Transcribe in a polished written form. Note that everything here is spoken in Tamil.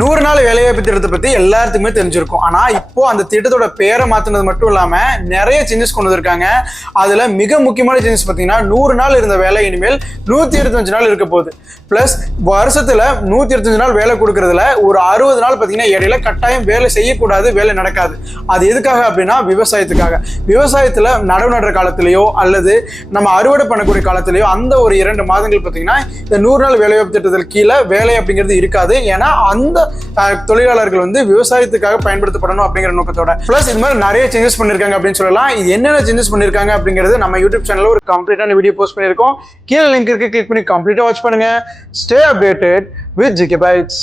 100 நாள் வேலைவாய்ப்பு திட்டத்தை பத்தி எல்லாத்துக்குமே தெரிஞ்சிருக்கும். ஆனா இப்போ அந்த திட்டத்தோட பேரை மாத்தினது மட்டும் இல்லாம நிறைய சேஞ்சஸ் கொண்டு வந்திருக்காங்க. அதுல மிக முக்கியமான சேஞ்சஸ் பாத்தீங்கன்னா 100 நாள் இருந்த வேலை இனிமேல் 125 நாள் இருக்க போகுது. பிளஸ் வருஷத்துல 125 நாள் வேலை கொடுக்கறதுல ஒரு 60 நாள் பாத்தீங்கன்னா இடையில கட்டாயம் வேலை செய்யக்கூடாது, வேலை நடக்காது. அது எதுக்காக அப்படின்னா விவசாயத்துக்காக. விவசாயத்துல நடவு நடுற காலத்திலேயோ அல்லது நம்ம அறுவடை பண்ணக்கூடிய காலத்திலேயோ அந்த ஒரு 2 மாதங்கள் பாத்தீங்கன்னா இந்த 100 நாள் வேலைவாய்ப்பு திட்டத்தில் கீழே வேலை அப்படிங்கிறது இருக்காது. ஏன்னா அந்த தொழிலாளர்கள் வந்து விவசாயத்துக்காக பயன்படுத்தப்படணும் அப்படிங்கிற நோக்கத்தோட. பிளஸ் இது மாதிரி நிறைய சேஞ்சஸ் பண்ணிருக்காங்க அப்படின்னு சொல்லலாம். இது என்னென்ன சேஞ்சஸ் பண்ணிருக்காங்க அப்படிங்கிறது நம்ம யூடியூப் சேனல்ல ஒரு கம்ப்ளீட்டான வீடியோ போஸ்ட் பண்ணிருக்கோம். கீழே லிங்க் இருக்கு, கிளிக் பண்ணி கம்ப்ளீட்டா வாட்ச் பண்ணுங்க. Stay updated with GK bytes.